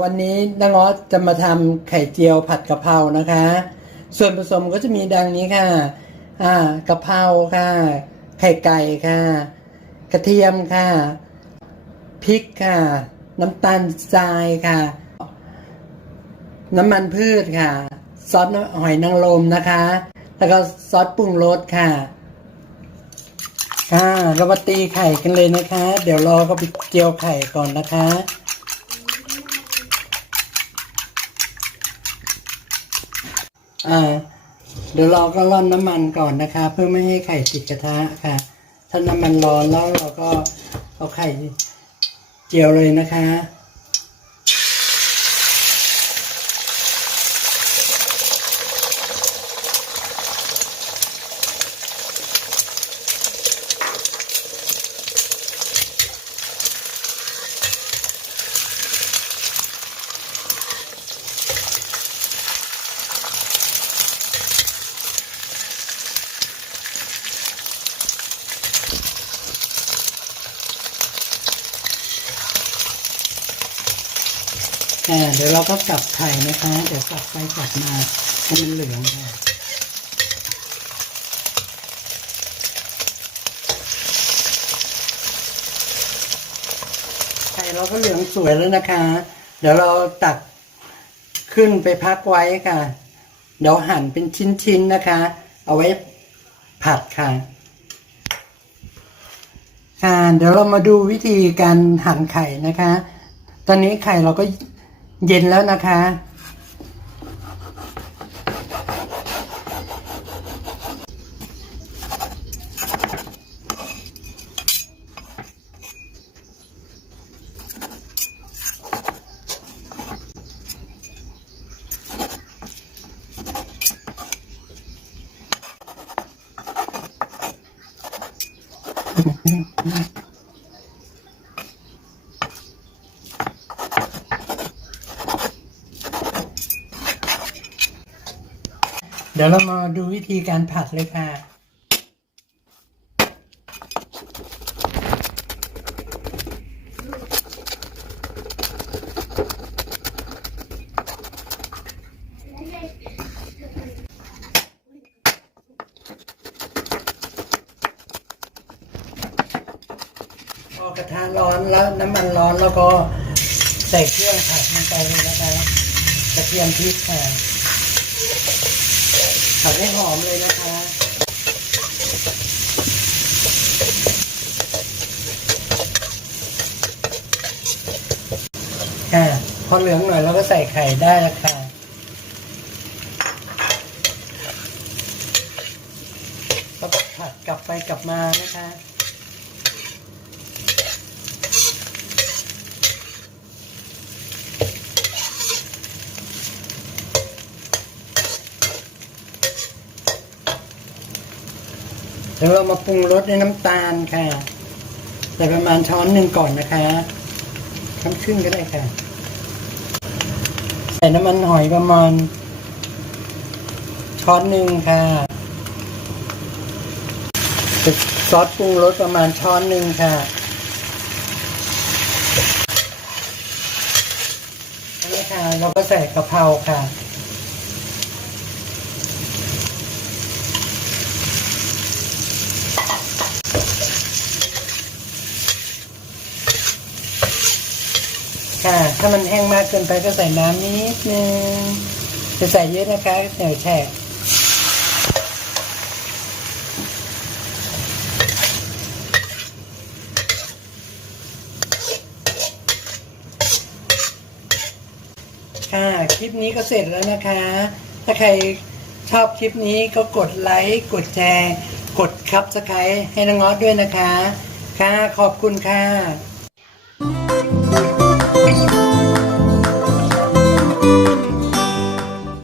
วันนี้นางออสจะมาทำไข่เจียวผัดกะเพรานะคะ ส่วนผสมก็จะมีดังนี้ค่ะ อ่ากะเพราค่ะ ไข่ไก่ค่ะ กระเทียมค่ะ พริกค่ะ น้ำตาลทรายค่ะ น้ำมันพืชค่ะ ซอสหอยนางรมนะคะ แล้วก็ซอสปรุงรสค่ะ ค่ะเรามาตีไข่กันเลยนะคะ เดี๋ยวรอก็ไปเจียวไข่ก่อนนะคะ อ่า เดี๋ยวเราก็ร่อนน้ำมันก่อนนะคะ เพื่อไม่ให้ไข่ติดกระทะค่ะ ถ้าน้ำมันร้อนแล้วเราก็เอาไข่เจียวเลยนะคะ เดี๋ยวเราก็กลับไข่นะคะ เดี๋ยวกลับไปกลับมาให้มันเหลืองค่ะไข่เราก็เหลืองสวยแล้วนะคะ เดี๋ยวเราตักขึ้นไปพักไว้ค่ะ เดี๋ยวหั่นเป็นชิ้นๆนะคะ เอาไว้ผัดค่ะค่ะเดี๋ยวเรามาดูวิธีการหั่นไข่นะคะ ตอนนี้ไข่เราก็ เย็นแล้วนะคะเดี๋ยวเรามาดูวิธีการผัดเลยค่ะ พอกระทะร้อนแล้วน้ำมันร้อนแล้วก็ใส่เครื่องผัดลงไปเลยนะคะกระเทียมพริกค่ะ ผัดให้หอมเลยนะคะค่ะพอเหลืองหน่อยเราก็ใส่ไข่ได้แล้วค่ะก็ผัดกลับไปกลับมานะคะ ดี๋ยวเรามาปรุงรสด้วยน้ำตาลค่ะ ใส่ประมาณช้อนหนึ่งก่อนนะคะช้อนครึ่งก็ได้ค่ะ ใส่น้ำมันหอยประมาณ ช้อนหนึ่งค่ะซอสปรุงรสประมาณช้อนหนึ่งค่ะนี่ค่ะเราก็ใส่กะเพราค่ะ ค่ะ ถ้ามันแห้งมากเกินไปก็ใส่น้ำนิดนึงจะใส่เยอะนะคะเดี๋ยวแฉะค่ะ คลิปนี้ก็เสร็จแล้วนะคะ ถ้าใครชอบคลิปนี้ก็กดไลค์ กดแชร์ กดคับสไครต์ให้น้องออสด้วยนะคะ ค่ะ ขอบคุณค่ะ